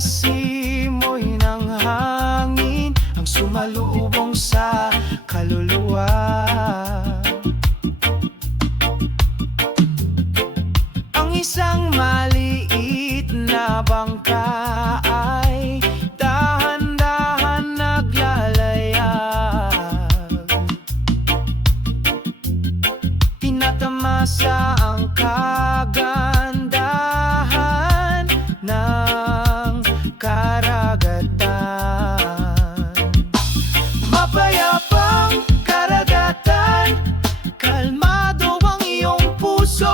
simoy ng hangin ang sumalubong sa kaluluwa. Ang isang maliit na bangka ay dahan-dahan naglalayag. Tinatamasa ang kagandahan ng karagatan. Mapayapang karagatan, kalmado ang iyong puso,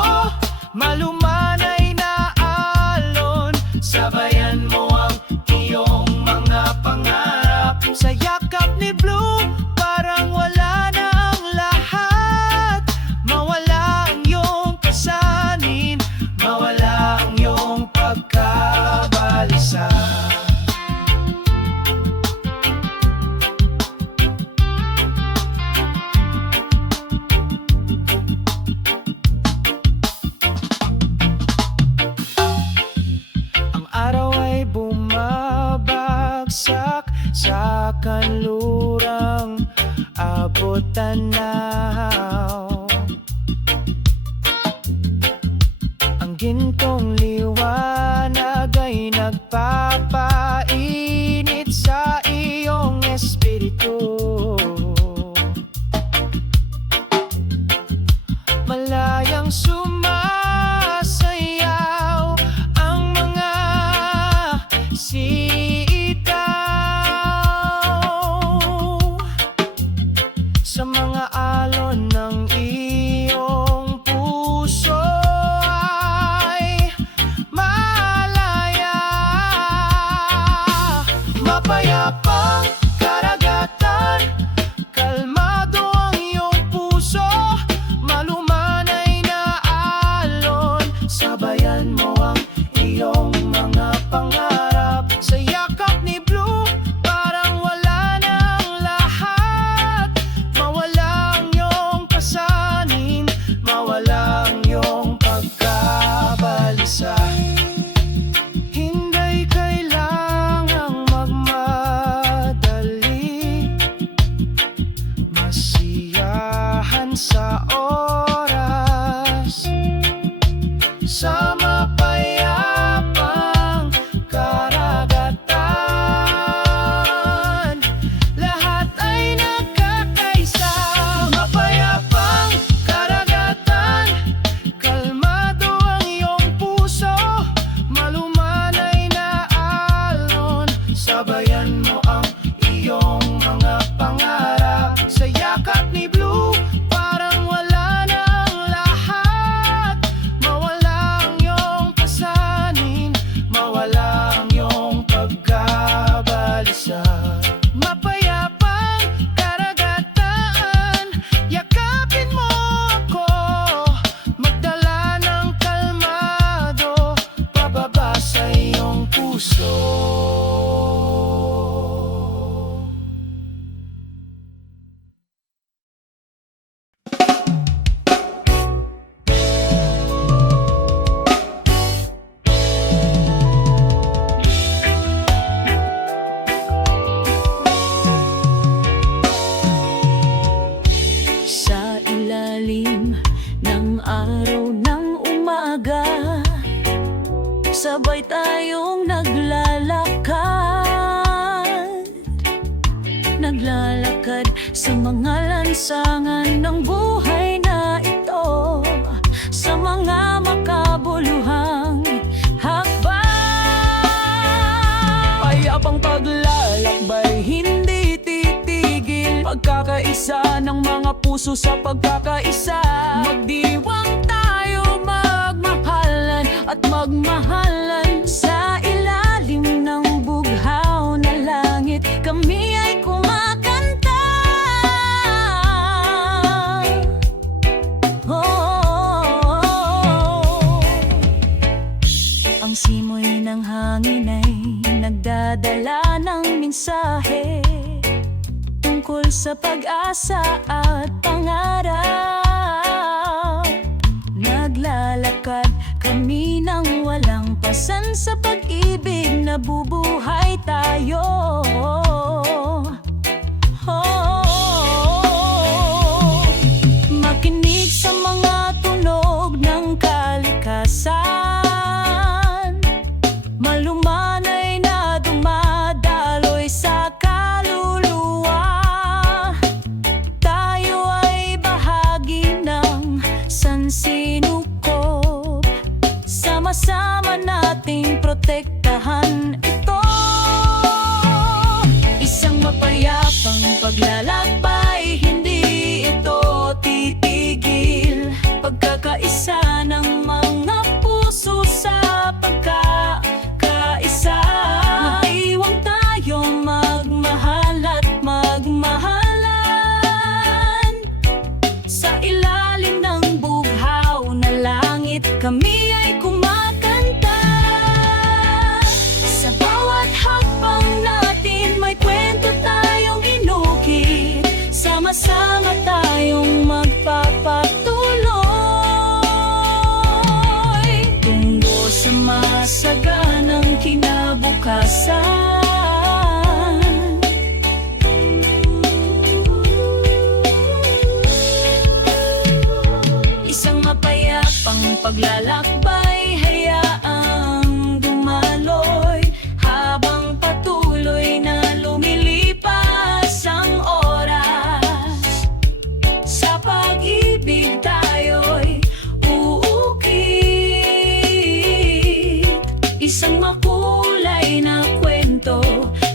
malumanay na alon, sabayan mo ang iyong mga pangarap. Sa yakap ni Blue, parang wala na ang lahat. Mawala ang iyong kasanin, mawala ang iyong pagkabalisa. Sa kanlurang abot tanaw, ang gintong liwanag ay nagpapainit sa iyong espiritu. Malayang sumasayaw ang mga sa mga alon ng iyong puso ay malaya. Mapayapang karagatan, kalmado ang iyong puso, malumanay na alon, sabayan mo ang iyong mga pangarap. Sa yakap ni Blue, parang wala na ang lahat. Mawala ang iyong kasanin, mawala ang iyong pagkabalisa. Hindi kailangang magmadali, masiyahan sa oras, sa mapayapang karagatan, lahat ay nagkakaisa. Mapayapang karagatan, kalmado ang iyong puso, malumanay na alon, sabayan mo ang iyong mga pangarap. Sa yakap ni Blue, parang wala na ang lahat. Mawala ang iyong kasanin, mawala ang iyong pagkabalisa. Mapayapang karagatan, yakapin mo ako, magdala ng kalmado, pababa sa iyong puso. Sa ilalim ng araw ng umaga, sabay tayong naglalakad sa mga lansangan ng buhay na ito, sa mga makabuluhang hakbang. Payapang paglalakbay, hindi titigil, pagkakaisa ng mga puso sa pagkakaisa. Magdiwang tayo, magmahalan at magmahalan, sa ilalim ng bughaw na langit kami ay kumakanta. Ang simoy ng hangin ay nagdadala ng mensahe tungkol sa pag-asa at pangarap. Naglalakad kami kami nang walang pasan sa pag-ibig, nabubuhay tayo. Makinig sa mga tunog ng kalikasan, malumanay na dumadaloy sa kaluluwa. Tayo ay bahagi ng sansinukob, sama-sama nating protektahan ito. Isang mapayapang paglalakbay, hindi ito titigil. Pagkakaisa ng mga puso sa pagkakaisa, mag-iwang tayong magmahal at magmahalan. Sa ilalim ng bughaw na langit, kami ay kumakanta. Sa bawat hakbang natin, may kwento tayong inukit. Sama-sama tayong magpapatuloy tungo sa masaganang kinabukasan. Isang mapayapang paglalakbay, hayaang dumaloy habang patuloy na lumilipas ang oras. Sa pag-ibig tayo'y uukit, isang makulay na kwento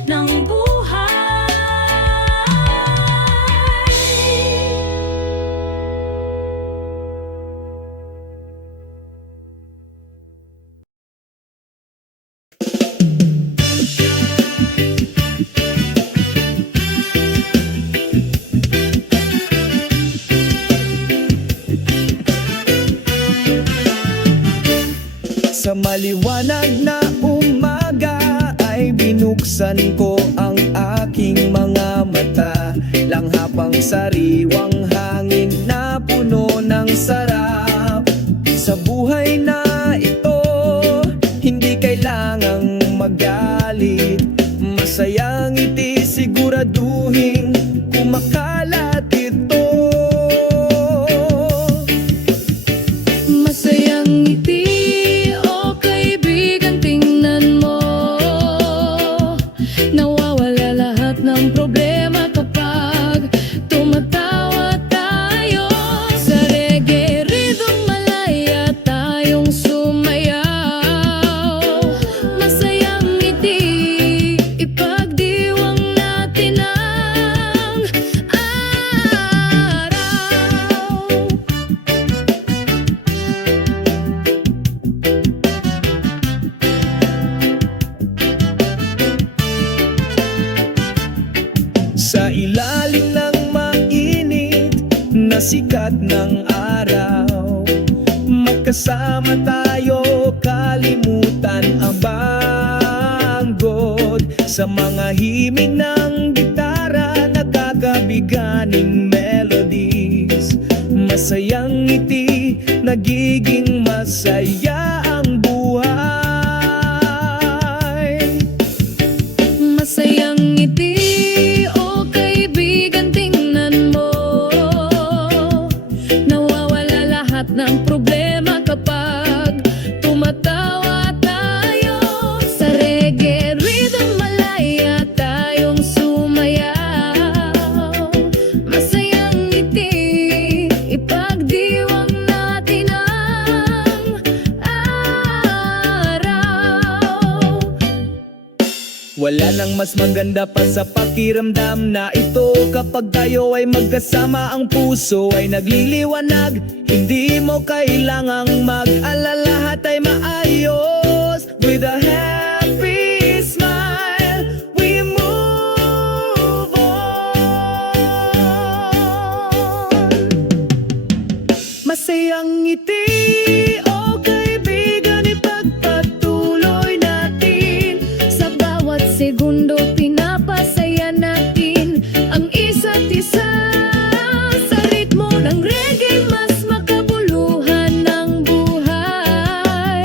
ng buhay. Sa maliwanag na umaga ay binuksan ko ang aking mga mata. Langhapang sariwang hangin na puno ng sarap. Sa buhay na ito, hindi kailangang magalit. Masayang ngiti, siguraduhin kumakalat ito. Masayang ngiti, o kaibigan, tingnan mo. Nawawala lahat ng problema kapag tumatawa tayo. Sa reggae rhythm, malaya tayong sumayaw. Masayang ngiti, ipagdiwang natin ang araw. Sa ilalim ng mainit na sikat ng araw, magkasama tayo, kalimutan ang banggod. Sa mga himig ng gitara, nakakabiganing melodies. Masayang ngiti, nagiging masaya ang buhay. Masayang ngiti, o kaibigan, tingnan mo. Nawawala lahat ng problema kapag tumatawa tayo. Sa reggae rhythm, malaya tayong sumayaw. Masayang ngiti, ipagdiwang natin ang araw. Wala nang mas maganda pa sa pakiramdam na ito, kapag tayo ay magkasama, ang puso ay nagliliwanag. Hindi mo kailangang mag-alala, lahat ay maayos. With a happy smile, we move on. Masayang ngiti, o kaibigan, ipagpatuloy natin. Sa bawat segundo, pinapasaya natin ang isa't isa. Sa ritmo ng reggae, mas makabuluhan ng buhay.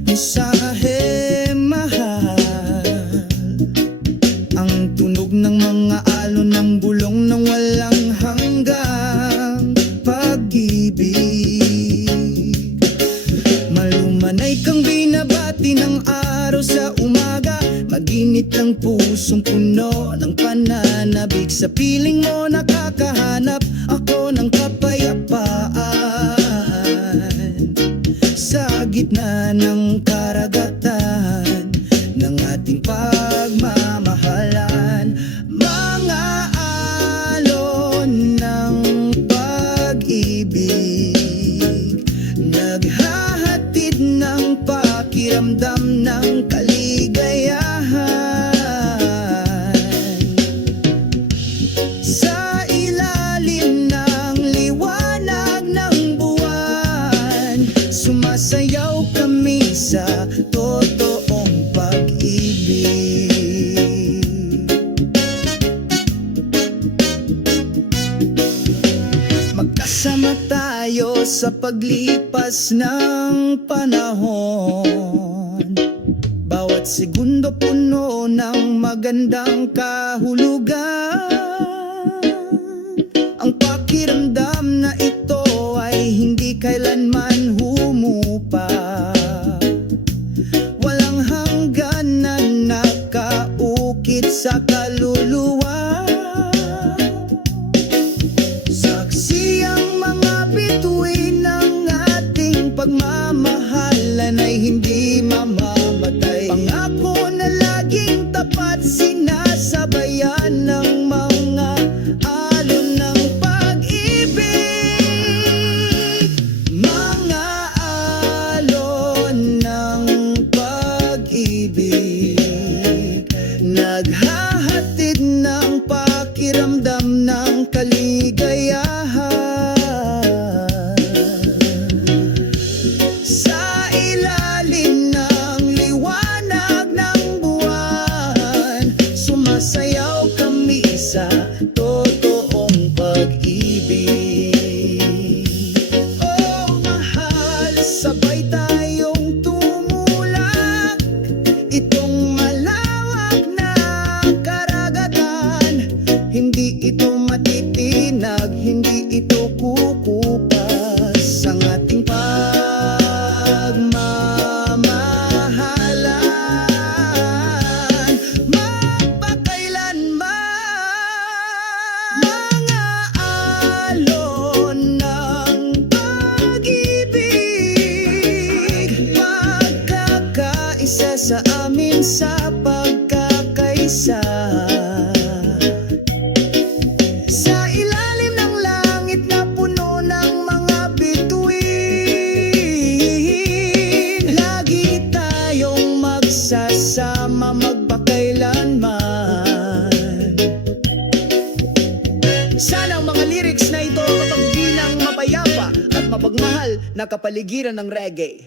mensahe mahal. Ang tunog ng mga alon ng bulong ng walang hanggang pag-ibig. Malumanay kang binabati ng araw sa umaga, maginit ang pusong puno ng pananabik. Sa piling mo nakakahanap ako ng kapayapaan. Sa gitna ng karagatan ng ating pagmamahalan, mga alon ng pag-ibig, naghahatid ng pakiramdam ng kaligayahan. Sa ilalim ng liwanag ng buwan, sumasayaw kami sa totoong pag-ibig. Magkasama tayo sa paglipas ng panahon, bawat segundo puno ng magandang kahulugan. Ang pakiramdam na ito ay hindi kailanman humupa, walang hanggan na nakaukit sa kaluluwa. Saksi ang mga bituin ng ating pagmamahalan ay hindi mamamatay. Pangako na laging tapat, sinasabayan ng mga alon ng pag-ibig. Mga alon ng pag-ibig, naghahatid ng pakiramdam ng kaligayahan. Sa ilalim ng liwanag ng buwan, sumasayaw kami sa totoong pag-ibig. Oh mahal, sabay tayong tumulak itong malawak na karagatan. Hindi ito matitinag, hindi ito kukupas. Ang ating pagmamahalan magpakailanman. Mga alon ng pag-ibig, magkakaisa sa amin sa pagkakaisa. Sa ilalim ng langit na puno ng mga bituin, lagi tayong magsasama magpakailanman. Sana ang mga lyrics na ito mapagbilang mapayapa at mapagmahal na kapaligiran ng reggae.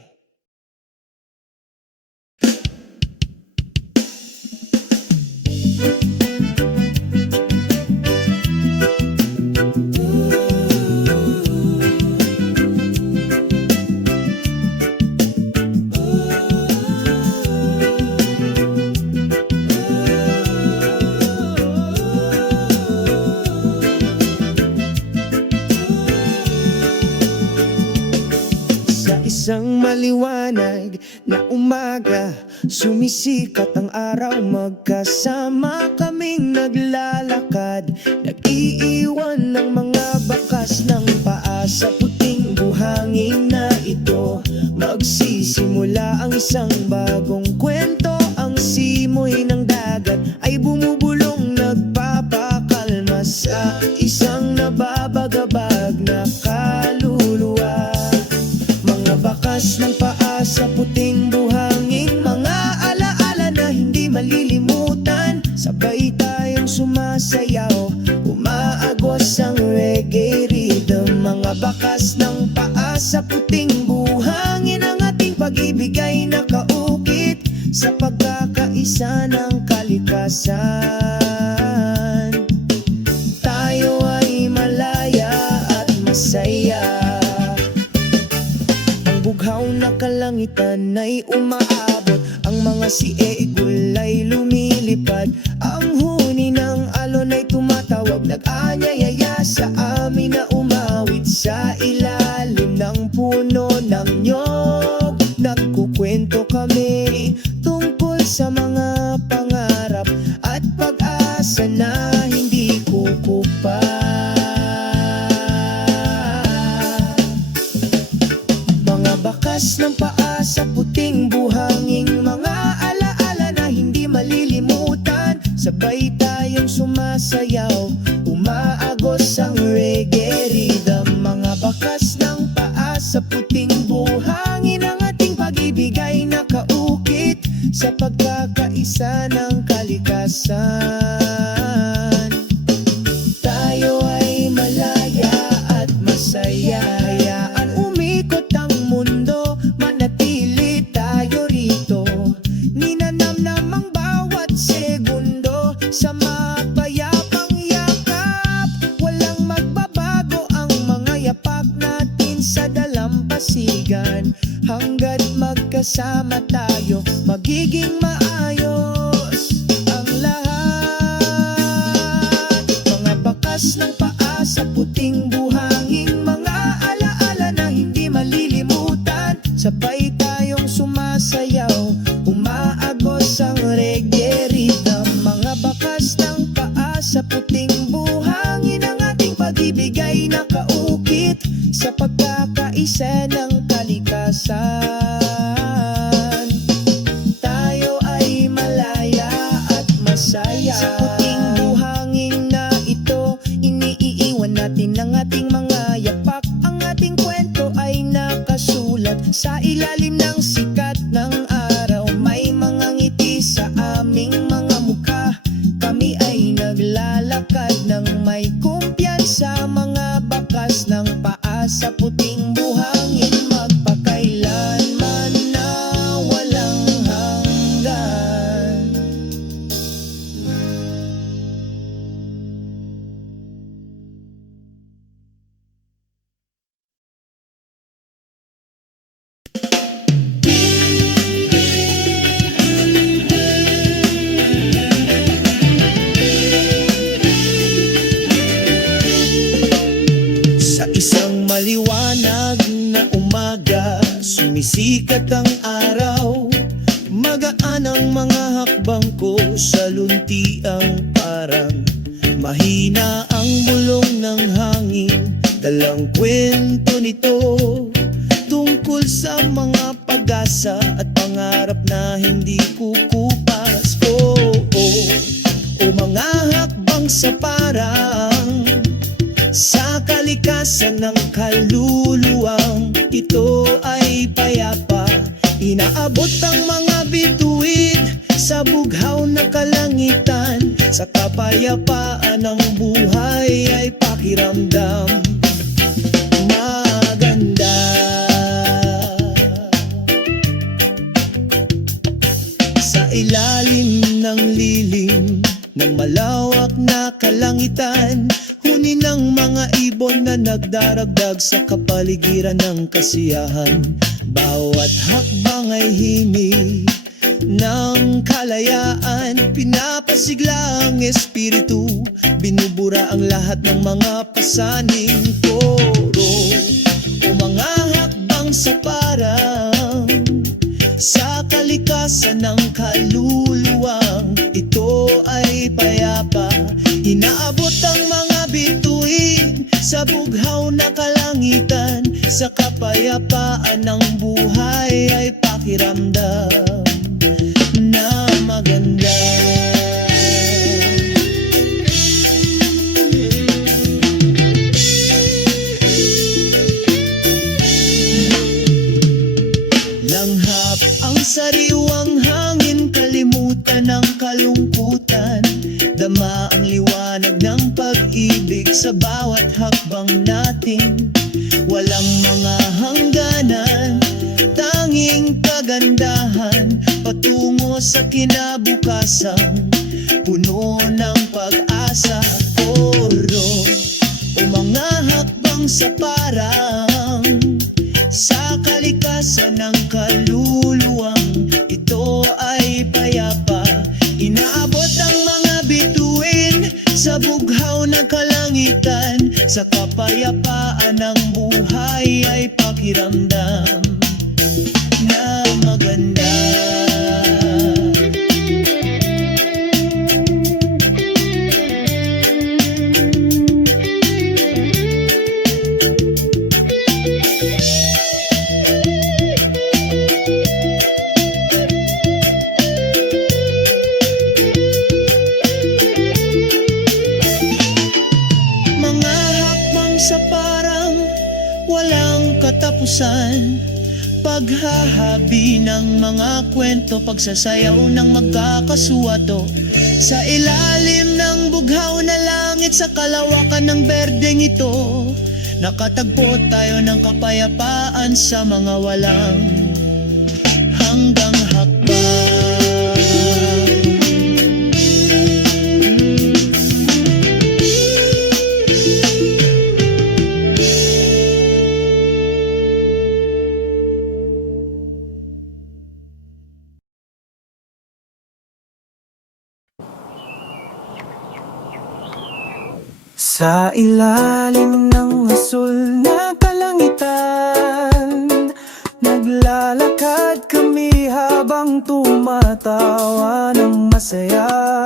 Sa isang maliwanag na umaga, sumisikat ang araw. Magkasama kaming naglalakad, nag-iiwan ng mga bakas ng paa. Sa puting buhangin na ito, magsisimula ang isang bagong kwento. Ang simoy ng dagat ay bumubulong, nagpapakalma sa isang nababagabag na kaluluwa. Mga bakas ng paa sa puting buhangin, mga alaala na hindi malilimutan. Sabay tayong sumasayaw, umaagos ang reggae rhythm. Mga bakas ng paa sa puting buhangin, ang ating pag-ibig ay nakaukit sa pagkakaisa ng kalikasan. Tayo ay malaya at masaya. Bughaw na kalangitan kalangitan ay umaabot. Ang mga siegul ay lumilipad. Ang huni ng alon ay tumatawag. Nag-anyayaya sa amin na umawit sa ilalim ng puno ng nyog. Nagkukwento kami tungkol sa mga pangarap at pag-asa na hindi kukupa. Mga bakas ng paa sa puting buhangin, mga alaala na hindi malilimutan. Sabay tayong sumasayaw, umaagos ang reggae rhythm. Mga bakas ng paa sa puting buhangin, ang ating pag-ibig ay nakaukit sa pagkakaisa ng kalikasan. Tayo ay malaya at masaya. Hayaan umikot ang mundo, manatili tayo rito. Ninanamnam ang bawat segundo sa mapayapang yakap. Walang magbabago ang mga yapak natin sa dalampasigan. Hanggat magkasama tayo, magiging maayos ang lahat. Mga bakas ng paa sa puting buhangin, mga alaala na hindi malilimutan. Sabay tayong sumasayaw, umaagos ang reggae rhythm. Mga bakas ng paa sa puting buhangin, ang ating pag-ibig ay nakaukit sa pagkakaisa ng kalikasan. Tayo ay malaya at masaya. Sa puting buhangin na ito, iniiwan natin ang ating mga yapak. Ang ating kwento ay nakasulat sa ilalim ng sikat ng araw. May mga ngiti sa aming mga mukha. Kami ay naglalakad ng may kumpiyansa. Mga bakas ng paa sa puting buhangin, magpakailanman na walang hanggan. Sa isang maliwanag na umaga, sumisikat ang araw. Magaan ang mga hakbang ko sa luntiang parang mahina ang bulong ng hangin. Dalang kwento nito tungkol sa mga pag-asa at pangarap na hindi kukupas. O mga hakbang sa parang sa kalikasan ng kaluluwang ito ay payapa. Inaabot ang mga bituin sa bughaw na kalangitan. Sa kapayapaan ng buhay ay pakiramdam maganda. Sa ilalim ng lilim ng malawak na kalangitan, huni ng mga ibon na nagdaragdag sa kapaligiran ng kasiyahan. Bawat hakbang ay himig ng kalayaan, pinapasigla ang espiritu, binubura ang lahat ng mga pasaning koro. O mga hakbang sa parang sa kalikasan ng kaluluwang ito ay payapa. Inaabot ang mga bituin sa bughaw na kalangitan. Sa kapayapaan ng buhay ay pakiramdam na maganda. Langhap ang sariwang hangin, kalimutan ang kalungkutan. Dama ang liwanag ng pag-ibig sa bawat hakbang natin. Walang mga hangganan, tanging kagandahan, patungo sa kinabukasan, puno ng pag-asa. Oro o mga hakbang sa parang sa kalikasan ng kaluluwa. Sa kapayapaan ng buhay ay pakiramdam na maganda. Mga hakbang sa parang walang katapusan, paghahabi ng mga kwento, pagsasayaw ng magkakasuwato. Sa ilalim ng bughaw na langit, sa kalawakan ng berdeng ito, nakatagpo tayo ng kapayapaan sa mga walang hanggang hakbang. Sa ilalim ng asul na kalangitan, naglalakad kami habang tumatawa ng masaya.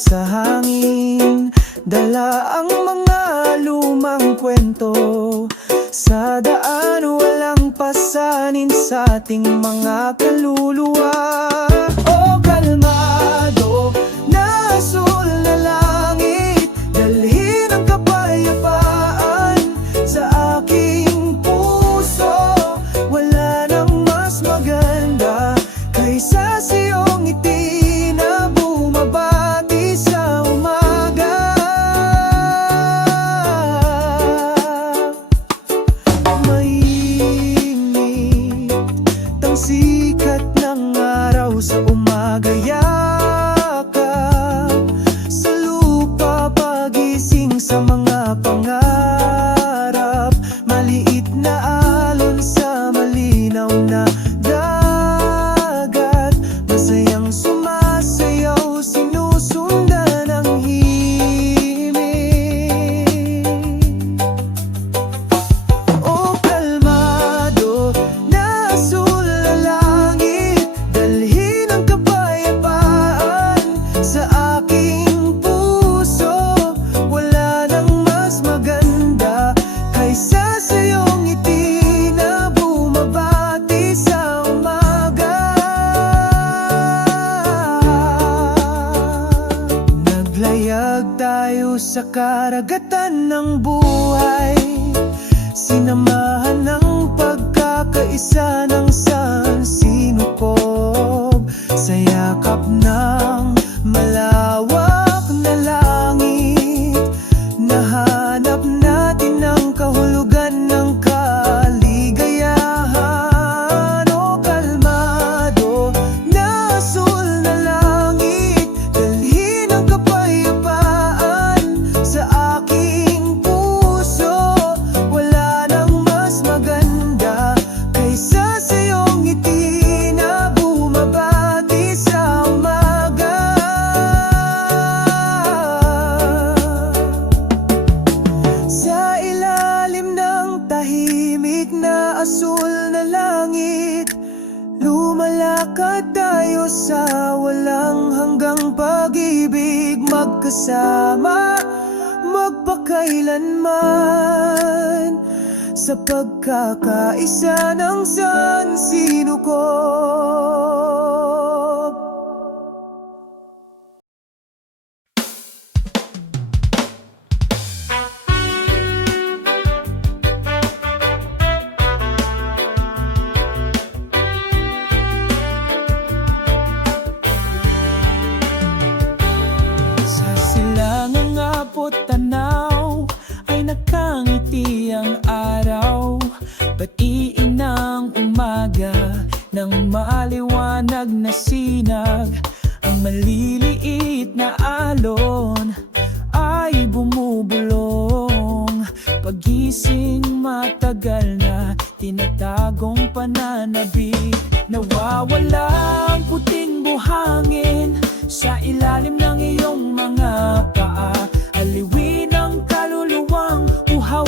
Sa hangin, dala ang mga lumang kwento. Sa daan, walang pasanin sa ating mga kaluluwa. O kalmado na asul na langit, dalhin ang kapayapaan sa aking puso. Wala nang mas maganda kaysa sa iyong ngiti na bumabati sa umaga. Mainit ang sikat ng araw sa umaga, yakap sa lupa, pagising sa mga pangarap. Maliit na alon sa malinaw na dagat, masayang sumasayaw, sinusundan ang himig. O kalmado na asul na langit, dalhin ang kapayapaan sa aking puso. Wala nang mas maganda kaysa sa iyong ngiti na bumabati sa umaga. Naglayag tayo sa karagatan ng buhay, sinamahan ng pagkakaisa ng sansinukob. Sa yakap ng malawak na langit, nahanap natin ang kahulugan ng kaligayahan. O kalmado na asul na langit, dalhin ang kapayapaan sa aking puso. Wala nang mas maganda kaysa sa iyong ngiti na bumabati sa umaga. Sa ilalim ng tahimik na asul na langit, lumalakad tayo sa walang hanggang pag-ibig, magkasama, magpakailanman, sa pagkakaisa ng sansinukob. Sa silangang abot tanaw ay nakangiti ang araw. Batiin ng umaga ng maliwanag na sinag. Ang maliliit na alon ay bumubulong. Pagising matagal na tinatagong pananabik. Nawawala ang puting buhangin sa ilalim ng iyong mga paa. Aliwin ang kaluluwang uhaw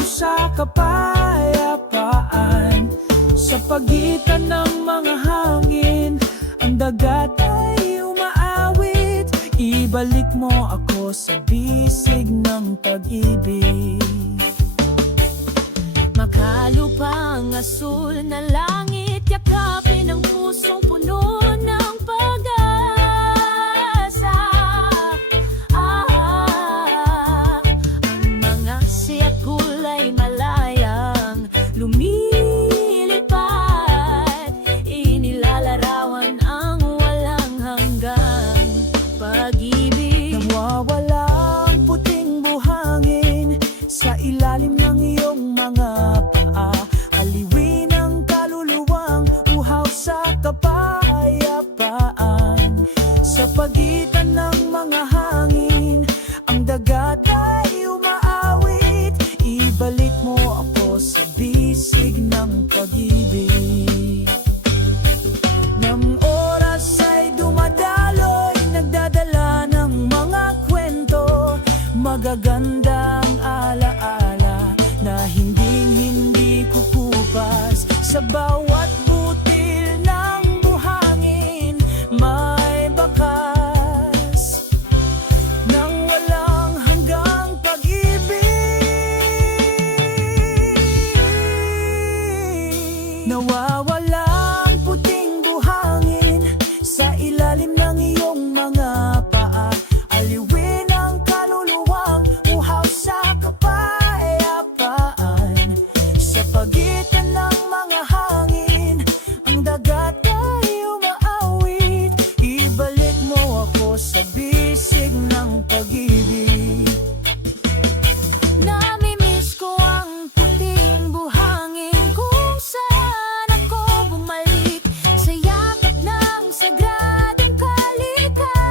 kapayapaan. Sa pagitan ng mga hangin, ang dagat ay umaawit. Ibalik mo ako sa bisig ng pag-ibig. Makalupang asul na langit, yakapin ang pusong puno ng pag-asa. Ang mga siyak kulay malayang lumilipad, inilalarawan ang walang hanggang pag-ibig. Nawawala ang puting buhangin sa ilalim ng iyong mga paa. Aliwin ang kaluluwang uhaw sa kapayapaan. Sa pagitan ng mga hangin, ang dagat ay umaawit. Ibalik mo ako sa bisig ng pag-ibig. Nang oras ay dumadaloy, nagdadala ng mga kwento, magagandang alaala na hindi kukupas. Sa bawat butil ng buhangin may bakas ng walang hanggang pag-ibig. Nawawala ang puting buhangin sa ilalim ng iyong mga paa. Aliwin ang kaluluwang uhaw sa kapayapaan. Sa pagitan ng mga hangin, ang dagat ay umaawit. Ibalik mo ako sa bisig ng pag-ibig. Namimiss ko ang puting buhangin kung saan ako bumalik sa yakap ng sagradong kalikasan.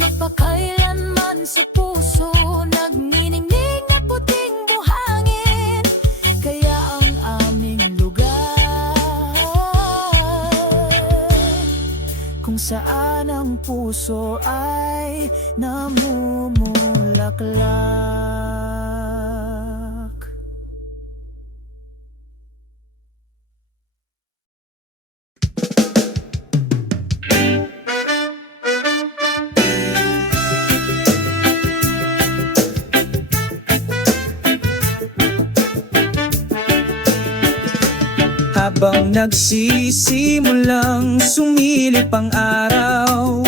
Magpakailanman sa puso nagniningning na puting buhangin, kaya ang aming lugar kung saan ang puso ay namumulaklak. Habang nagsisimulang sumilip ang araw,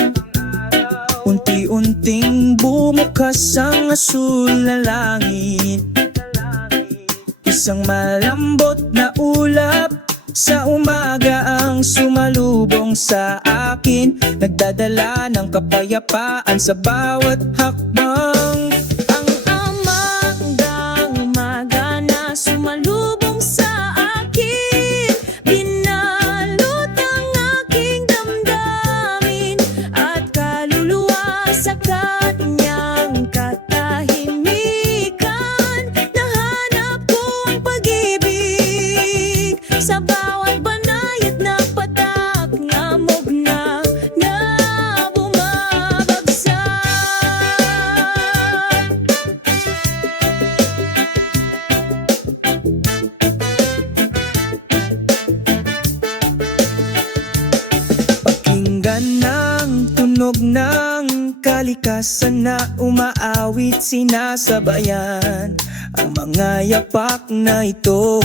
unti-unting bumukas ang asul na langit. Isang malambot na ulap sa umaga ang sumalubong sa akin, nagdadala ng kapayapaan sa bawat hakbang. Ang amagdang umaga na sumalubong sa akin, binalot ang aking damdamin at kaluluwa sa kanyang katahimikan. Nahanap ko ang pag-ibig sa bawat banayad na patak, ngamog na bumabagsak. Pakinggan ng tunog ng kalikasan na umaawit, sinasabayan ang mga yapak na ito.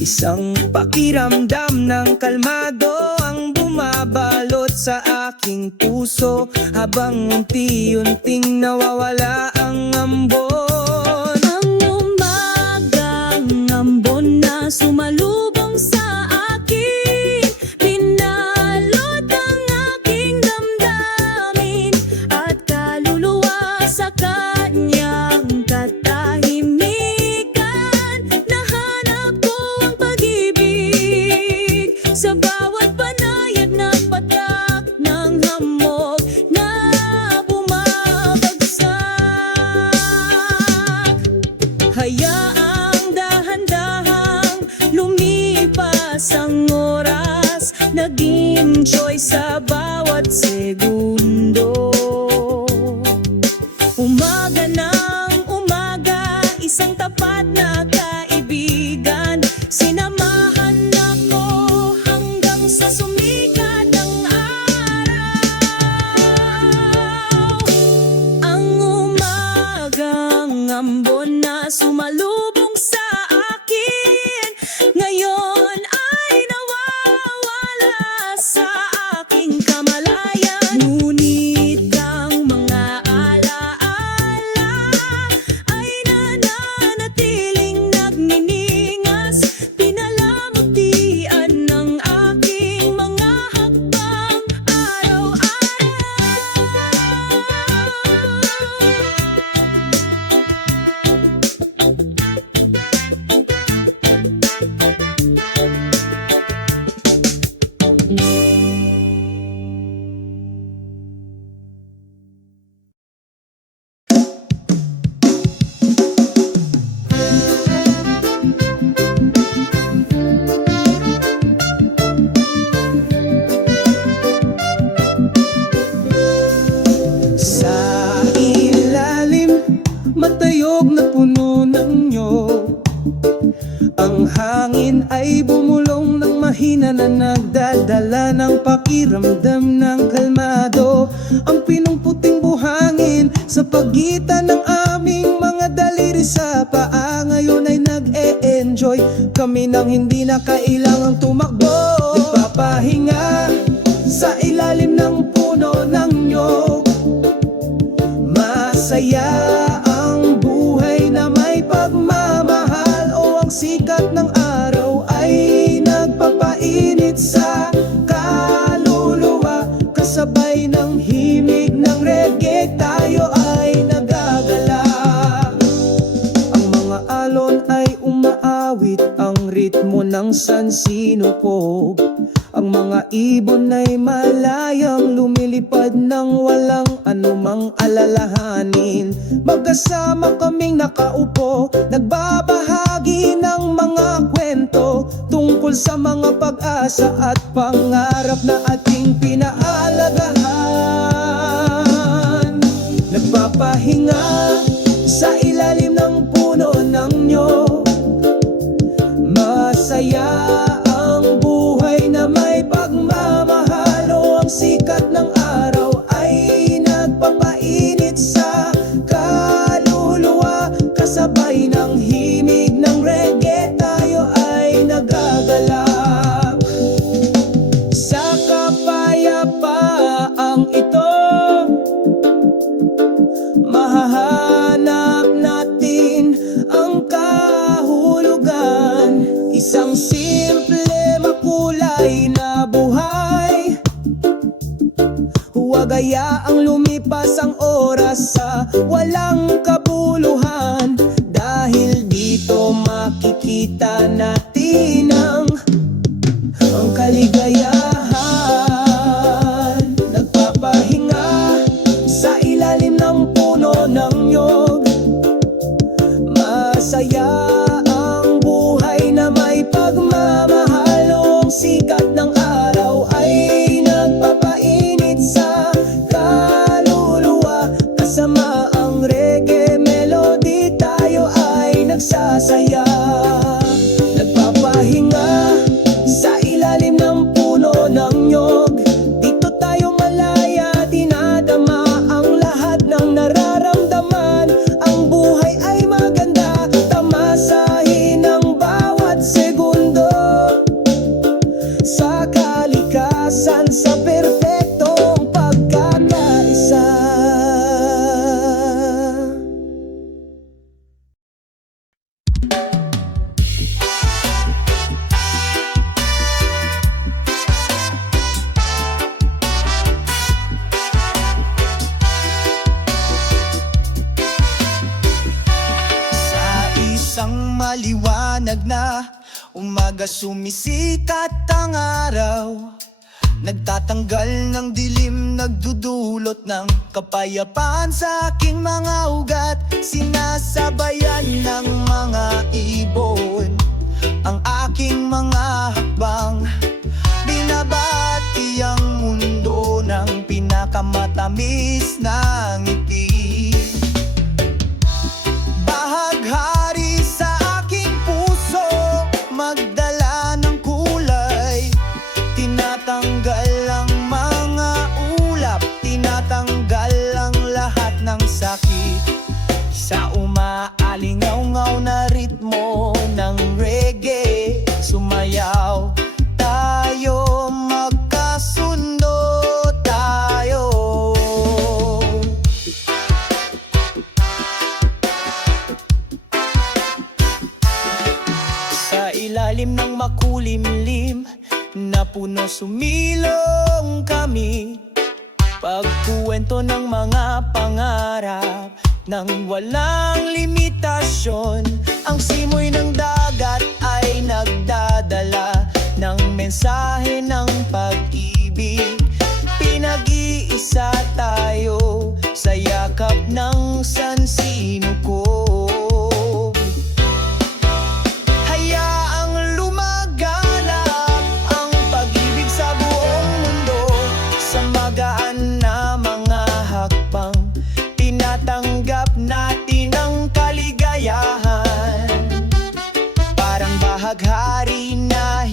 Isang pakiramdam ng kalmado ang bumabalot sa aking puso, habang unti-unting nawawala ang ambon. Ang umagang ambon na sumalubong sa akin, binalot ang aking damdamin at kaluluwa sa kanyang katahimikan. Nahanap ko ang pag-ibig sa bawat banayad na patak ng hamog na bumabagsak. Hayaang dahan-dahang lumipas ang oras, nag-enjoy sa bawat segundo. Umaga ng mahina na nagdadala ng pakiramdam ng kalmado. Ang pinungputing buhangin sa pagitan ng aming mga daliri sa paa. Ngayon ay nag-e-enjoy kami nang hindi na kailangang tumakbo. Nagpapahinga sa ilalim ng puno ng nyog. Masaya ang buhay na may pagmamahal. O ang sikat ng araw ay nagpapainit sa kaluluwa. Kasabay ng himig ng reggae tayo ay nagagala. Ang mga alon ay umaawit ang ritmo ng sansinukog. Ang mga ibon ay malayang lumilipad ng walang anumang alalahanin. Magkasama kaming nakaupo, nagbabahagi ng mga kwento tungkol sa mga pag-asa at pangarap na ating pinaalagahan. Nagpapahinga sa ilalim ng puno ng nyog. Masaya ang buhay na may pagmamahal. O ang sikat ng araw ay nagpapainit sa kaluluwa. Kasabay ng himig ng reggae tayo ay nagagalak. Sa kapayapaang ito, mahahanap natin ang kahulugan. Isang simple makulay na buhay. Huwag hayaang lumipas ang oras sa walang kabuluhan. Dahil dito makikita natin ang kaligayahan. Nagpapahinga sa ilalim ng puno ng nyog. Masaya ang buhay na may pagmamahal. O ang sikat ng araw ay nagpapainit sa kaluluwa. Kasama ang reggae melody tayo ay nagsasaya. Nagpapahinga sa ilalim ng puno ng nyog. Dito tayo malaya, dinadama ang lahat ng nararamdaman. Ang buhay ay maganda, tamasahin ang bawat segundo. Sa kalikasan, sa perpektong pagkakaisa. Sa isang maliwanag na umaga, sumisikat ang araw. Nagtatanggal ng dilim, nagdudulot ng kapayapaan sa aking mga ugat. Sinasabayan ng mga ibon ang aking mga hakbang. Binabati ang mundo ng pinakamatamis na ngiti. Bahaghari sa aking puso, magdala ng kulay. Tinatanggal ang mga ulap, tinatanggal ang lahat ng sakit. Sa umaalingaw-ngaw na ritmo ng reggae, sumayaw tayo, magkasundo tayo. Sa ilalim ng makulimlim na puno, sumilong kami. Pagkuwento ng mga pangarap nang walang limitasyon. Ang simoy ng dagat ay nagdadala ng mensahe ng pag-ibig. Pinag-iisa tayo sa yakap ng sansinukog. Hayaang lumaganap ang pag-ibig sa buong mundo. Sa magaan na mga hakbang, tinatanggap natin ang kaligayahan. Parang bahaghari na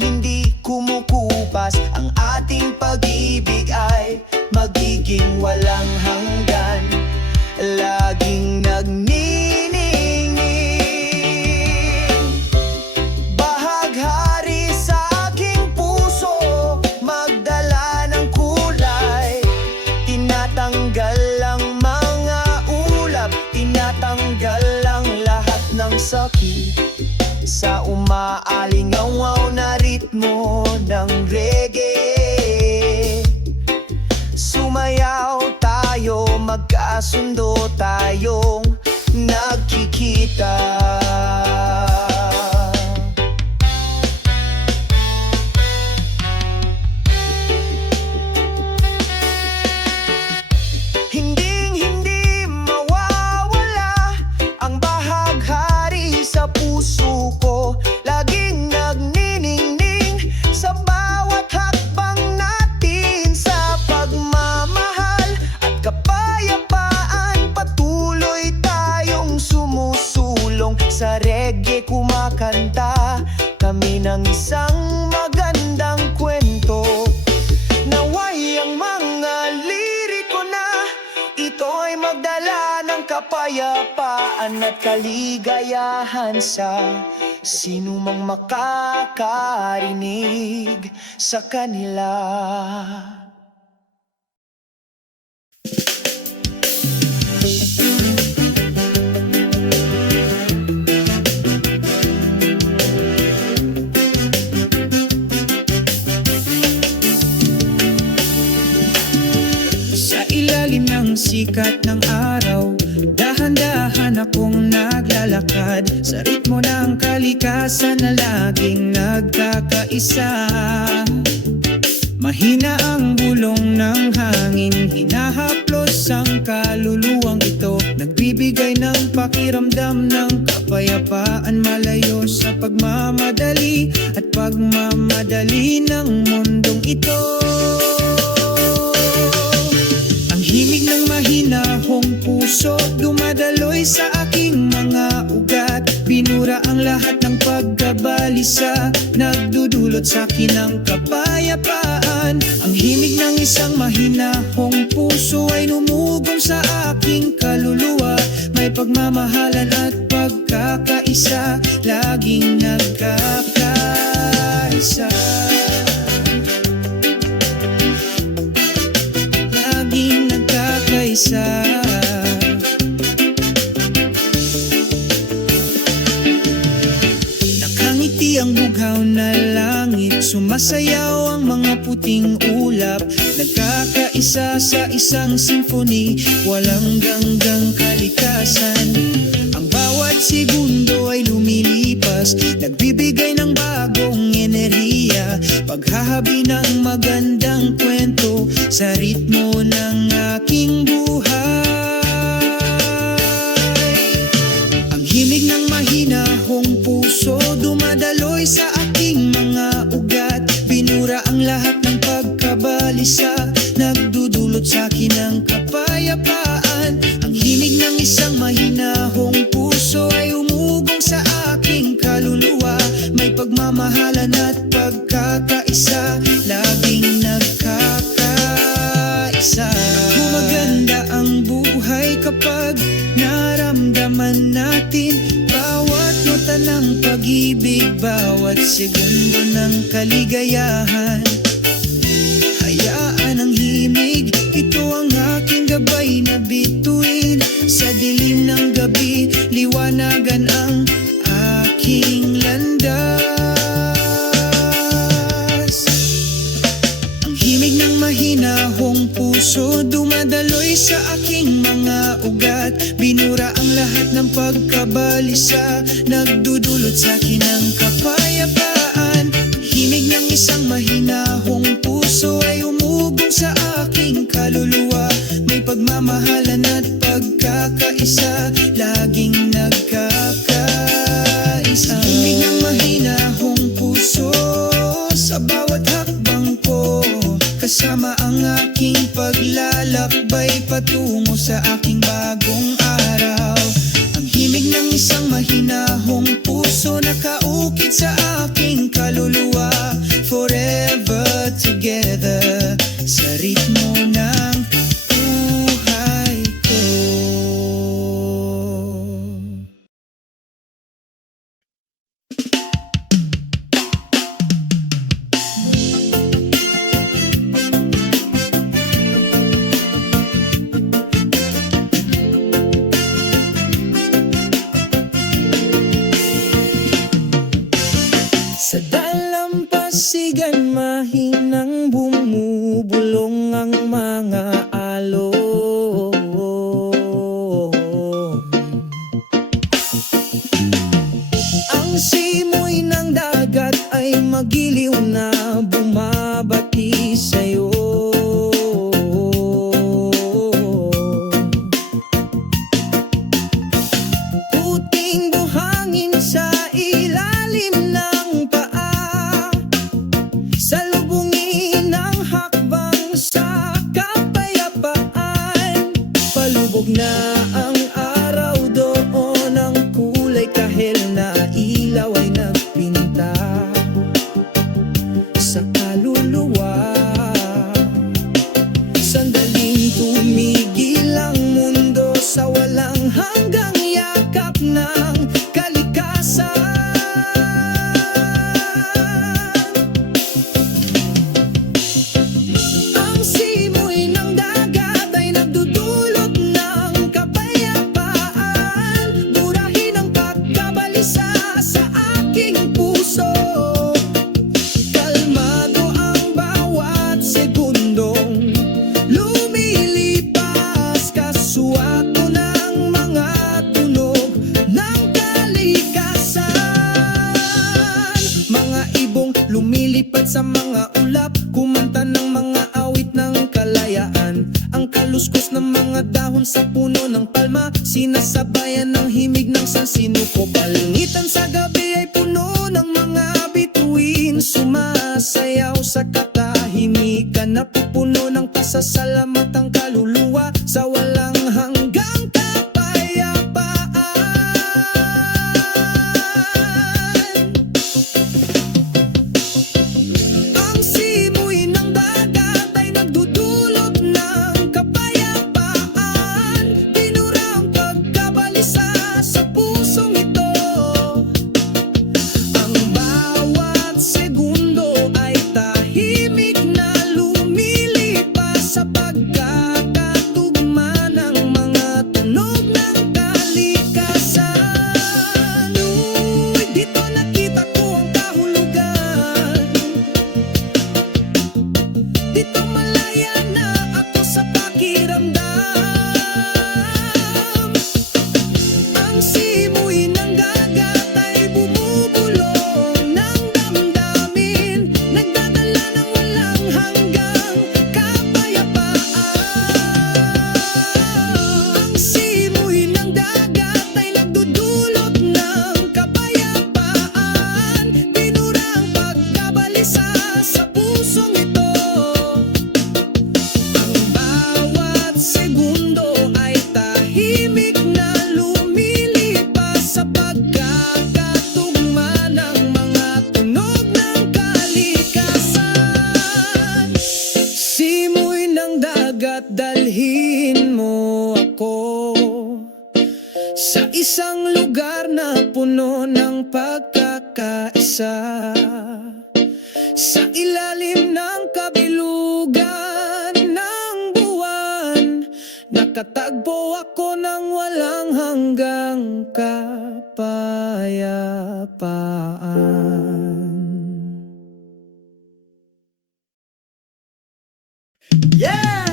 magkasundo tayong nagkikita. Hinding-hindi mawawala ang bahaghari sa puso ko. Laging nagniningning sa bawat hakbang natin sa pagmamahal at kapayapaan. Patuloy tayong sumusulong sa reggae, kumakanta kami ng isang magandang kwento. Naway ang mga liriko na ito ay magdala ng kapayapaan at kaligayahan sa sinumang makakarinig sa kanila. Sa ilalim ng sikat ng araw, dahan-dahan akong naglalakad sa ritmo ng kalikasan na laging nagkakaisa. Mahina ang bulong ng hangin, hinahaplos ang kaluluwang ito. Nagbibigay ng pakiramdam ng kapayapaan, malayo sa pagmamadali at pagmamadali ng mundong ito. Ang himig ng mahinahong puso dumadaloy sa aking mga ugat. Binura ang lahat ng pagkabalisa, nagdudulot sa akin ng kapayapaan. Ang himig ng isang mahinahong puso ay numugong sa aking kaluluwa. May pagmamahalan at pagkakaisa, laging nagkakaisa. Laging nagkakaisa. Nakangiti ang bughaw na langit, sumasayaw ang mga puting ulap. Nagkakaisa sa isang symphony, walang ganggang kalikasan. Ang bawat segundo ay lumilipas, nagbibigay ng bagong enerhiya. Paghahabi ng magandang kwento sa ritmo ng aking buhay. Ang himig ng mahinahong puso dumadaloy sa aking mga ugat. Binura ang lahat ng pagkabalisa, nagdudulot sa akin ng kapayapaan. Ang himig ng isang mahinahong puso ay umugong sa aking kaluluwa. May pagmamahalan at pagkakaisa, laging nagkakaisa. Gumaganda ang buhay kapag naramdaman natin bawat nota ng pag-ibig, bawat segundo ng kaligayahan. Hayaan ang himig, ito ang aking gabay na bituin. Sa dilim ng gabi, liwanagan ang aking landas. Ang himig ng mahinahong puso dumadaloy sa aking mga ugat. Binura ang lahat ng pagkabalisa, nagdudulot sa akin ng kapayapaan. Himig ng isang mahinahong puso ay umugong sa aking kaluluwa. May pagmamahalan at pagkakaisa, laging nagkakaisa. Himig ng mahinahong puso sa bawat hakbang ko, kasama ang aking paglalakbay patungo sa aking bagong araw. Ang himig ng isang mahinahong puso nakaukit sa aking kaluluwa. Forever together sa ritmo ng buhay ko. Sa dalampasigan mahinang bumubulong ang mga alon. mga ulap, kumanta ng mga awit ng kalayaan. Ang kaluskos ng mga dahon sa puno ng palma, sinasabayan ng himig ng sansinuko. Palangitan sa gabi ay puno ng mga bituin, sumasayaw sa katahimikan, napupuno ng pasasalamat ang kaluluwa sa walang hanggang kapayapaan. Ang simoy ng dagat ay nagdudulot ng kapayapaan, binurang pagkabalisa sa pusong ito. Ang bawat segundo ay tahimik na lumilipas sa pagkakatugma ng mga tunog ng kalikasan. Uy, dito nakita ko ang kahulugan, dito malaya na ako sa pakiramdam. Ang simoy ng dagat ay bumubulong ng damdamin, nagdadala ng walang hanggang kapayapaan. Ang simoy ng dagat ay nagdudulot ng kapayapaan, binurang pagkabalisa sa pusong ito. Ang bawat segundo ay tahimik na lumilipas sa pagkakatugma ng mga tunog ng kalikasan. Simoy ng dagat, dalhin mo ako sa isang lugar na puno ng pagkakaisa. Sa ilalim ng kabilugan ng buwan, nakatagpo ako ng walang hanggang kapayapaan. Yeah!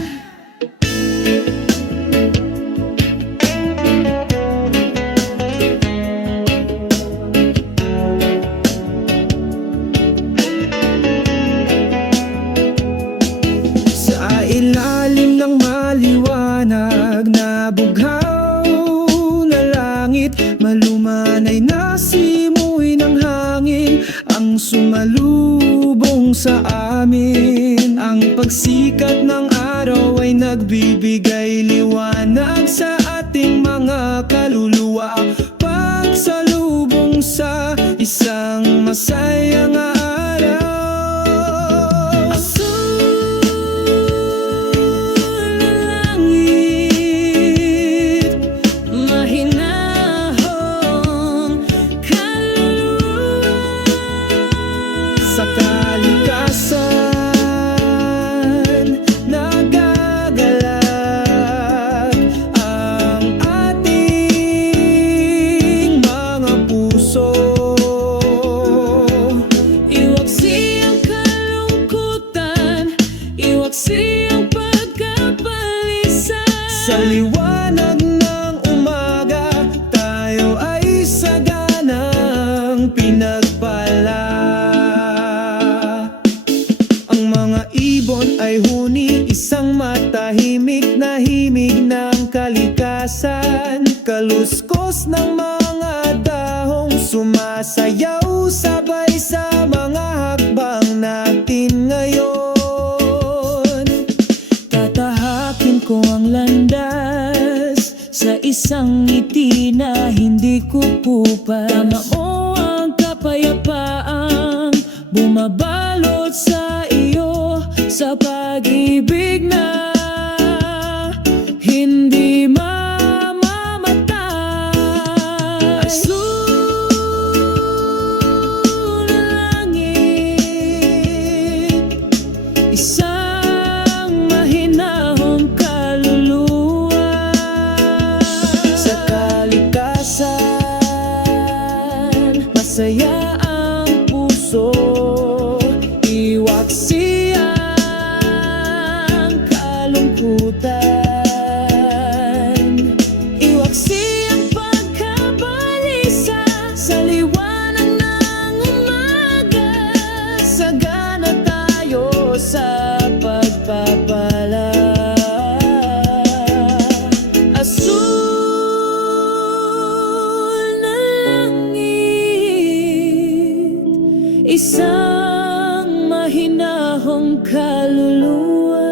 Sa ilalim ng maliwanag na bughaw na langit, malumanay na simoy ng hangin ang sumalubong sa amin. Ang pagsikat ng araw ay nagbibigay liwanag sa ating mga kaluluwa, pagsalubong sa isang masayang araw. Sa kalikasan nagagalak ang ating mga puso. Iwaksi ang kalungkutan, iwaksi ang pagkabalisa. Sa liwanag ng umaga, tayo ay saganang pinagpala. Ang mga ibon ay huni, isang matahimik na himig ng kalikasan. Kaluskos ng mga dahong sumasayaw sabay sa mga hakbang natin ngayon. Tatahakin ko ang landas sa isang ngiti na hindi kukupas. Tama mo ang kapayapaang bumabalot sa iyo, sa pag-ibig na hindi mamamatay. Azul na langit, isang mahinahong kaluluwa. Sa kalikasan, masaya ang puso. Iwaksi ang kalungkutan, iwaksi ang pagkabalisa. Sa liwanag ng umaga, sagana tayo mahinahong kaluluwa.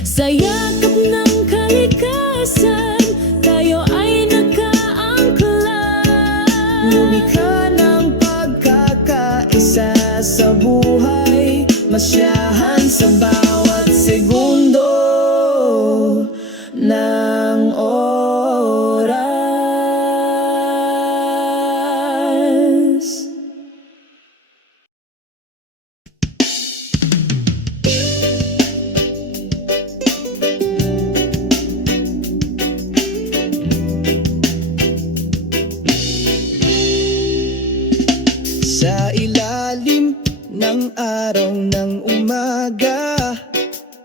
Sa yakap ng kalikasan, tayo ay nakaangkla. Lumikha ng pagkakaisa sa buhay, masyahan sa bawat segundo ng oras. Sa ilalim ng araw ng umaga,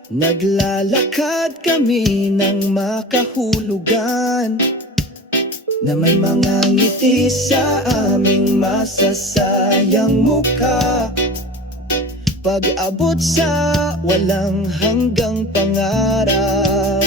naglalakad kami ng makahulugan, na may mga ngiti sa aming masasayang mukha. Pag-abot sa walang hanggang pangarap,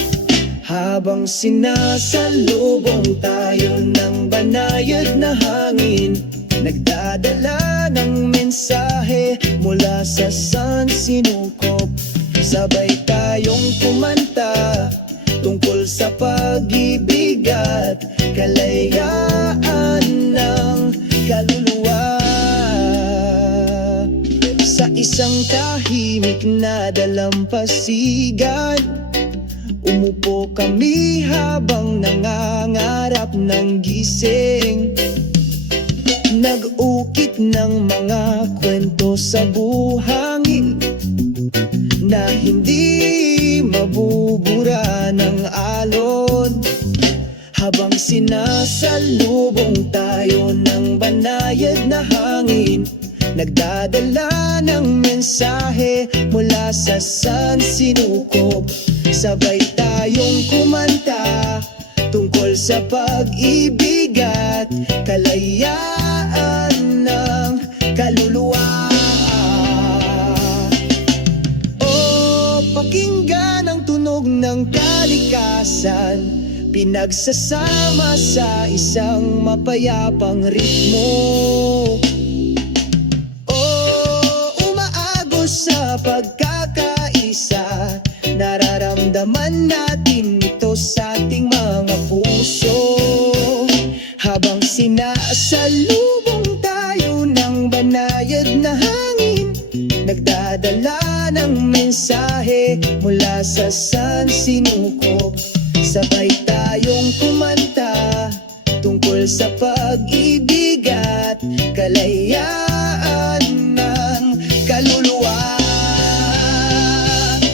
habang sinasalubong tayo ng banayad na hangin, nagdadala ng mensahe mula sa sansinukob. Sabay tayong kumanta tungkol sa pag-ibig at kalayaan ng kaluluwa. Sa isang tahimik na dalampasigan, umupo kami habang nangangarap ng gising. Nag-ukit ng mga kwento sa buhangin na hindi mabubura ng alon. Habang sinasalubong tayo ng banayad na hangin, nagdadala ng mensahe mula sa sansinukob. Sabay tayong kumanta tungkol sa pag-ibig at kalayaan ng kaluluwa. O pakinggan ang tunog ng kalikasan, pinagsasama sa isang mapayapang ritmo. O umaagos sa pagkakaisa, nararamdaman natin ito sa ating mga puso. Habang sinasalubong tayo ng banayad na hangin, nagdadala ng mensahe mula sa sansinukob. Sabay tayong kumanta tungkol sa pag-ibig at kalayaan ng kaluluwa.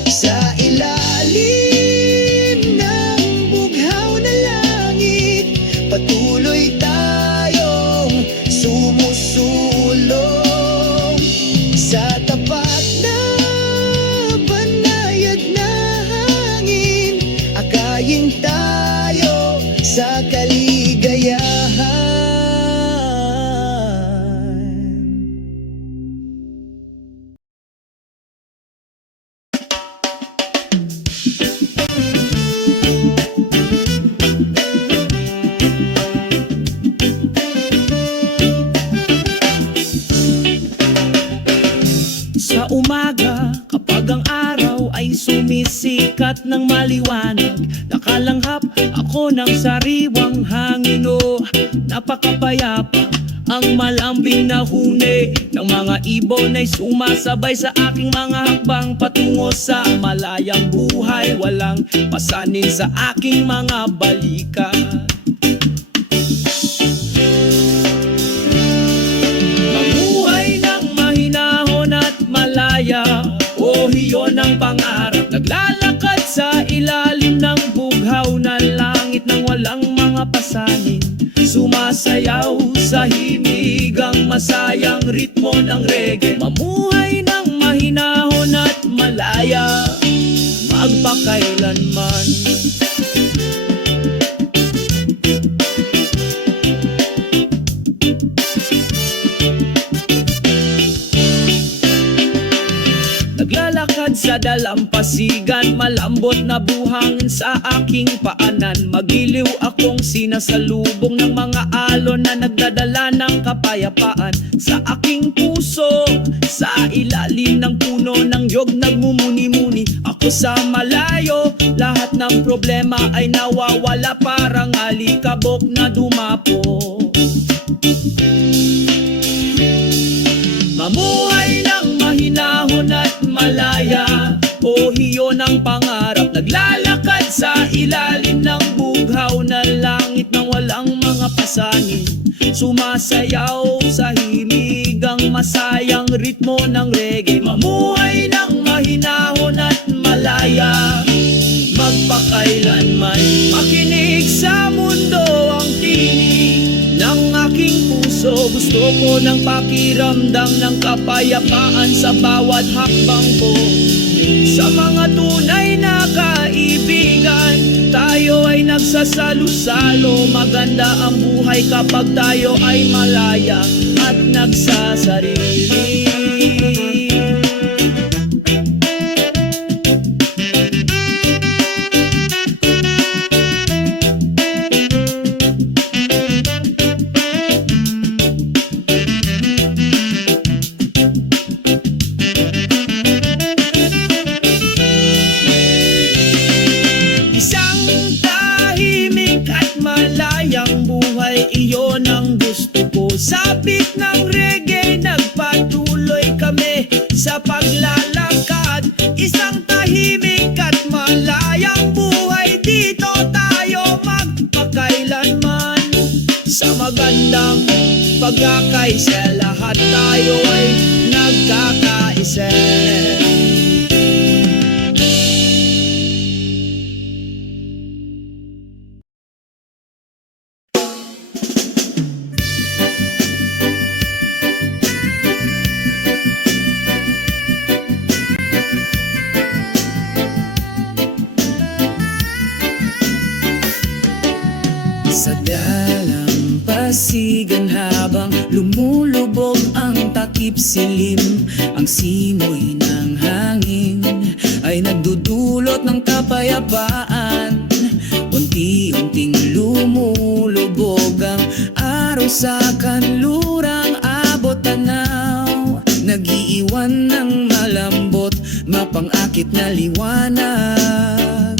Sa ilalim ng bughaw na langit, patuloy tayong sumusulong. Sa tapat na banayad na hangin, akayin tayo sa kaligayahan. Sa umaga, kapag ang araw ay sumisikat ng maliwanag, nakalanghap ako ng sariwang hangin. O napakapayapa ang malambing na huni ng mga ibon ay sumasabay sa aking mga hakbang patungo sa malayang buhay. Walang pasanin sa aking mga balikat. Mamuhay ng mahinahon at malaya, o hiyon ang pangarap. Naglalakad sa ilalim ng bughaw na langit nang walang mga pasanin. Sumasayaw sa himig ang masayang ritmo ng reggae. Mamuhay ng mahinahon at malaya, magpakailanman. Naglalakad sa dalampasigan, malambot na buhangin sa aking paanan. Magiliw akong sinasalubong ng mga alon na nagdadala ng kapayapaan. Sa aking puso, sa ilalim ng puno ng yog nagmumuni-muni. Ako sa malayo, lahat ng problema ay nawawala, parang alikabok na dumapo. Mamuhay ng mahinahon at malaya, o hiyo ng pangarap, naglalakad sa ilalim ng bughaw na langit nang walang mga pasanin. Sumasayaw sa himigang masayang ritmo ng reggae. Mamuhay ng mahinahon at malaya, magpakailanman makinig sa mundo ang tinig ng aking puso. Gusto ko ng pakiramdam ng kapayapaan sa bawat hakbang ko. Sa mga tunay na kaibigan, tayo ay nagsasalo-salo. Maganda ang buhay kapag tayo ay malaya at nagsasarili. Isang tahimik at malayang buhay, iyon ang gusto ko. Sabik ng reggae, nagpatuloy kami sa paglalakad. Isang tahimik at malayang buhay, dito tayo magpakailanman. Sa magandang pagkakaisa, lahat tayo ay nagkakaisa. Sa dalampasigan habang lumulubog ang takip silim, ang simoy ng hangin ay nagdudulot ng kapayapaan. Unti-unting lumulubog ang araw sa kanlurang abot tanaw, nag-iiwan ng malambot, mapangakit na liwanag.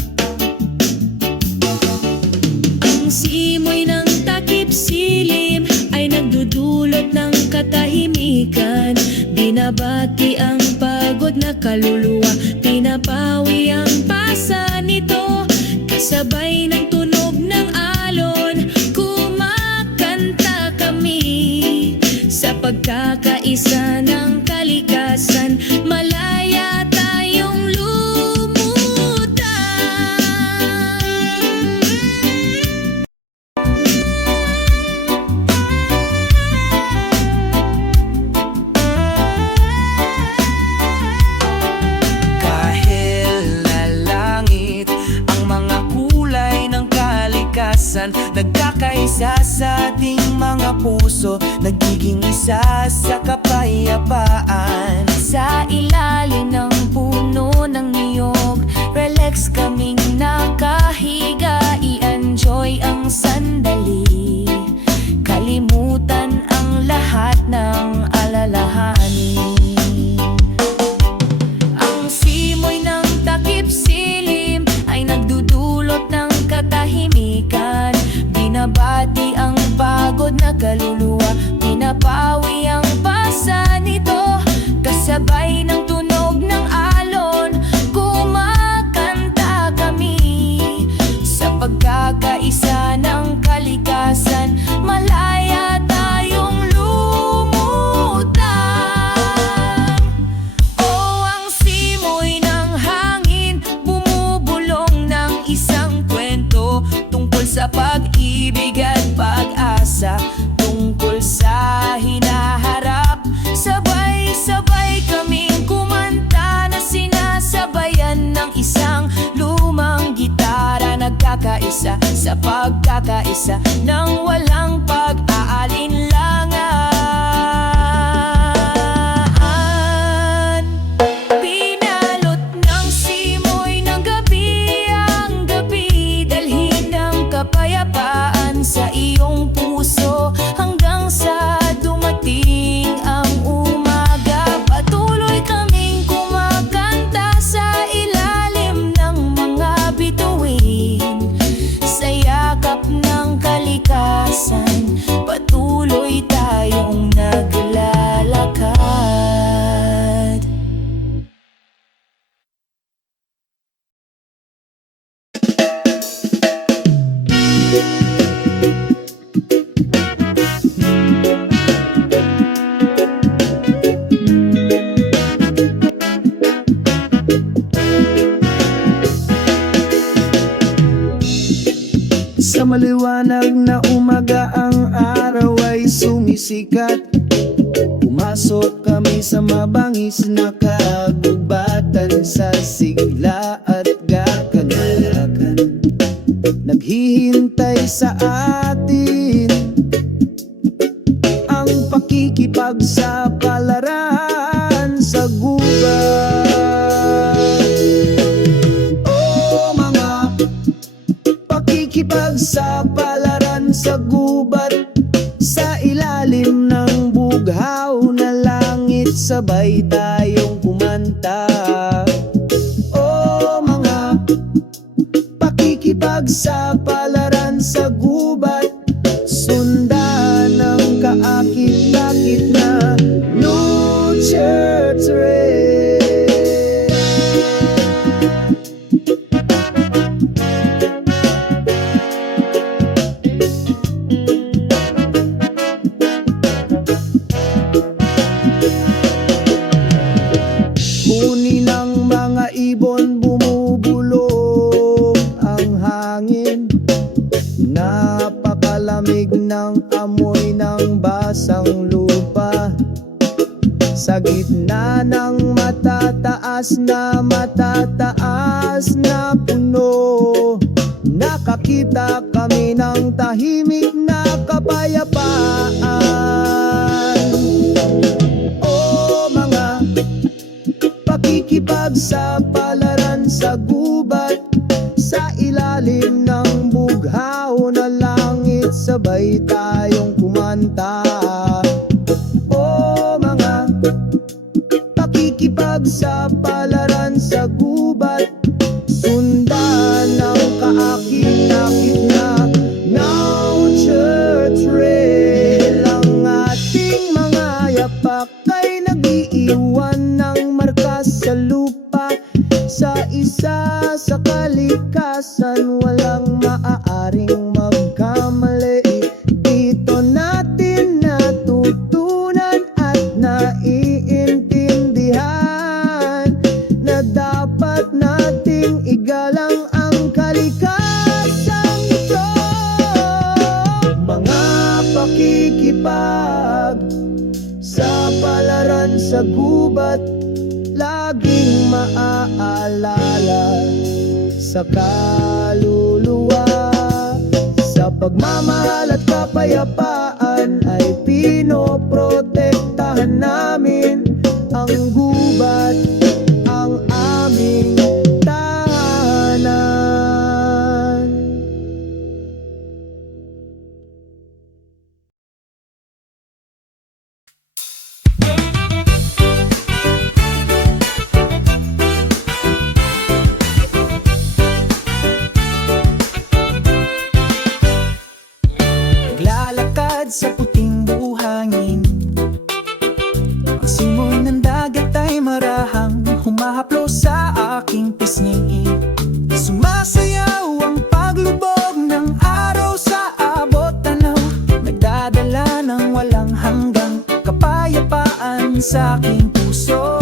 Ang simoy ng takip silim ay nagdudulot ng katahimikan. Binabati ang pagod na kaluluwa, pinapawi ang pasa nito. Kasabay ng tunog ng alon, kumakanta kami. Sa pagkakaisa ng kalikasan, malaya tayong lumutan. Kahel na langit, ang mga kulay ng kalikasan, nagkakaisa sa ating mga puso, nagiging isa sa kapayapaan. Sa ilalim ng puno ng niyog, relax kaming nakahiga, i-enjoy ang sandali, kalimutan ang lahat ng alalahanin. Ang simoy ng takip silim ay nagdudulot ng katahimikan. Binabati ang pagod na kaluluwa, pinapawi ang pasa nito. Kasabay ng tunog ng alon, kumakanta kami. Sa pagkakaisa ng kalikasan, malaya tayong lumutang. Oh, ang simoy ng hangin, bumubulong ng isang kwento tungkol sa pag-ibig at pag-asa, tungkol sa hinaharap. Sabay-sabay kaming kumanta na sinasabayan ng isang lumang gitara, nagkakaisa sa pagkakaisa ng walang pag-aalinlangan. Pinalot ng simoy ng gabi ang gabi, dalhin ng kapayapaan sa iyong puso hanggang sa dumating ang umaga. maliwanag na umaga ang araw ay sumisikat. Pumasok kami sa mabangis na kagubatan, sa sigla at gakagalakan. Naghihintay sa atin ang pakikipagsapalaran sa gubat. Oh, mga pakikipagsapalaran sa gubat, sa ilalim ng bughaw na langit, sabay tayong kumanta. Oh, mga pakikipagsapalaran sa gubat, sundan ng kaakit-akit na New Church Rail. Huni ng mga ibon, bumubulong ang hangin. Napakalamig ng amoy ng basang lupa. Sa gitna ng matataas na puno, nakakita kami ng tahimik na kapayapaan. Oh, mga pakikipagsapalaran sa gubat, sa ilalim ng bughaw na langit, sabay tayong kumanta. Oh, mga pakikipagsapalaran sa gubat, sundan ng kaakit-akit na Now Church Rail. Ang ating mga yapak ay nag-iiwan ng marka sa lupa, sa isa sa kalikasan, walang maaaring magkamali. Dito natin natutunan at naiintindihan na dapat nating igalang ang kalikasang ito. Mga pakikipag sa palaran sa gubat, laging maaalala sa kaluluwa. Sa pagmamahal at kapayapaan ay pinoprotektahan namin ang gubat, ang aming tahanan. Naglalakad sa puting buhangin, ang simoy ng dagat ay marahang humahaplo sa aking pisngi. Sumasayaw ang paglubog ng araw sa abot tanaw, nagdadala ng walang hanggang kapayapaan sa aking puso.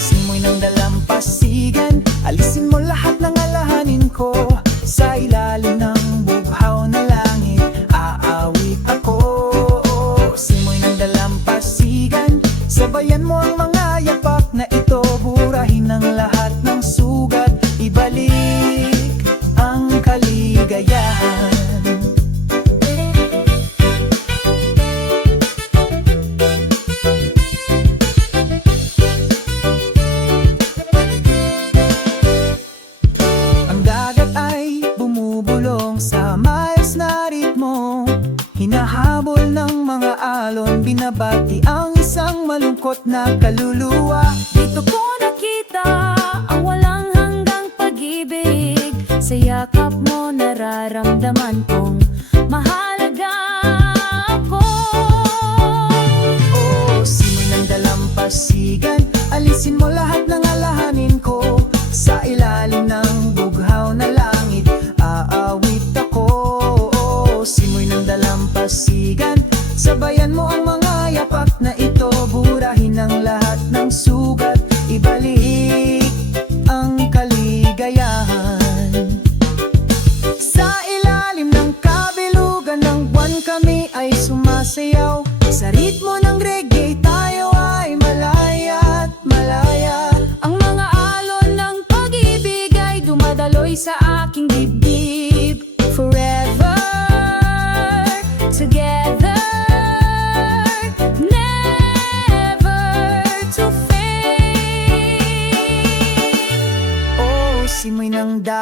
Simoy ng dalampasigan, alisin mo lahat ng alahanin ko. Sa ilalim ng bughaw na langit, aawit ako. Simoy ng dalampasigan, sabayan mo ang mga yapak na ito. Burahin ang lahat ng sugat, ibalik ang kaligayahan. Ang dagat ay bumubulong sa maayos na ritmo, hinahabol ng mga alon, binabati ang isang malungkot na kaluluwa. Dito ko nakita ang walang hanggang pag-ibig, sa yakap mo nararamdaman kong mahalaga ako. Oh, simoy ng dalampasigan, alisin mo lahat ng alahanin ko. Sa ilalim ng bughaw na langit, aawit ako. Oh, simoy ng dalampasigan, sabayan mo ang mga yapak na ito. Burahin ang lahat ng sugat, ibalik ang kaligayahan.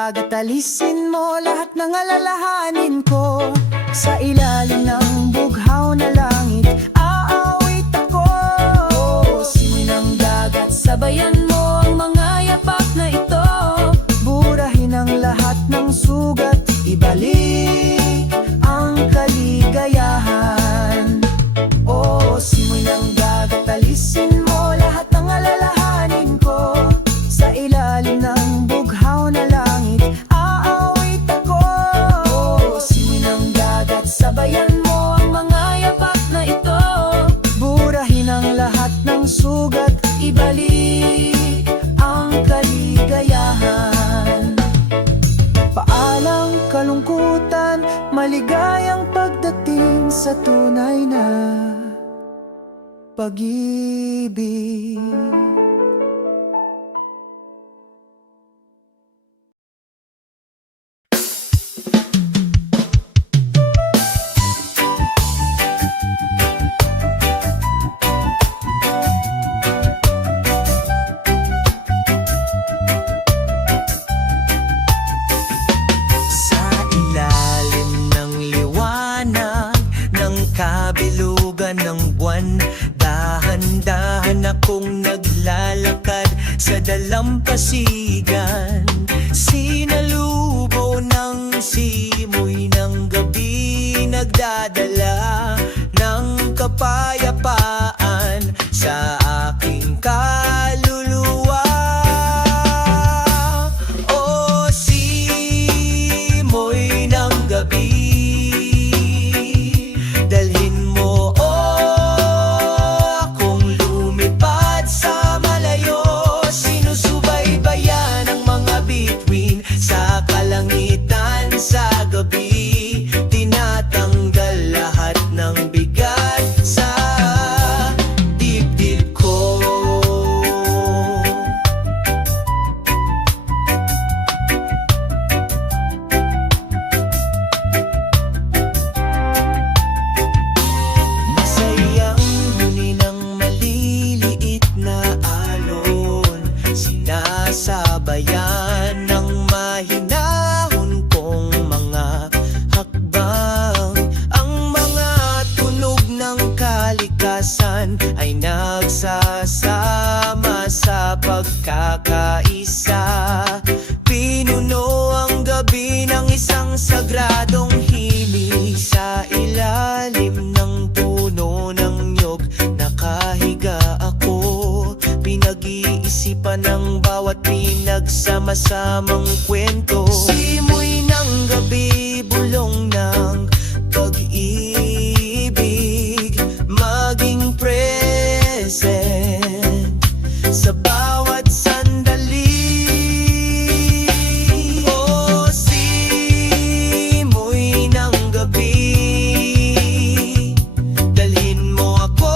dagat, alisin mo lahat ng alalahanin ko. Sa ilalim ng bughaw na langit, aawit ako. Simoy ng dagat, sabayan mo ang mga yapak na ito. Burahin ang lahat ng sugat, ibalik ang kaligayahan. Simoy ng dagat, alisin mo lahat ng alalahanin ko. Sa ilalim ng bughaw na langit, aawit ako. Simoy ng dagat, sabayan mo ang mga yapak na ito. Burahin ang lahat ng sugat, ibalik ang kaligayahan. Paalang kalungkutan, maligayang pagdating sa tunay na pag-ibig. Sa ilalim ng liwanag ng kabilugan ng buwan, dahan-dahan akong naglalakad sa dalampasigan. Sinalubo ng simoy ng gabi, nagdadala ng kapayapaan sa aking kaluluwa. O simoy ng gabi, dalhin mo akong lumipad sa malayo. Sinusubaybayan ang mga bituin sa kalangitan sa gabi. Tinatanggal lahat ng bigat sa dibdib ko. Masayang huni ng maliliit na alon, sinasabayan ng mahinahon kong mga hakbang. Ang mga tunog ng kalikasan ay nagsasama sa pagkakaisa. Pinuno ang gabi ng isang sagradong himig. Sa ilalim ng puno ng niyog nakahiga ako. Pinag-iisipan ng bawat pinagsama-samang kwento. Simoy ng gabi, bulong ng pag-ibig. Maging present sa bawat sandali. O simoy ng gabi, dalhin mo akong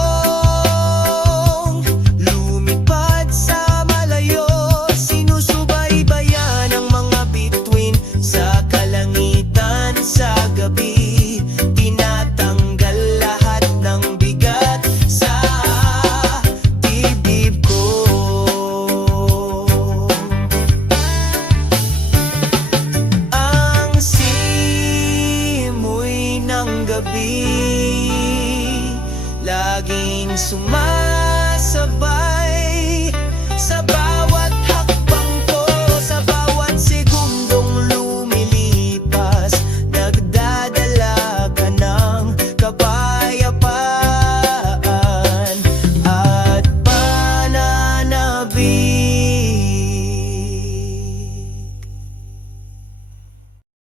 lumipad sa malayo. Sinusubaybayan ang mga bituin sa kalangitan sa gabi. Tinatanggal lahat ng bigat sa dibdib ko. Ang simoy ng gabi laging sumasabay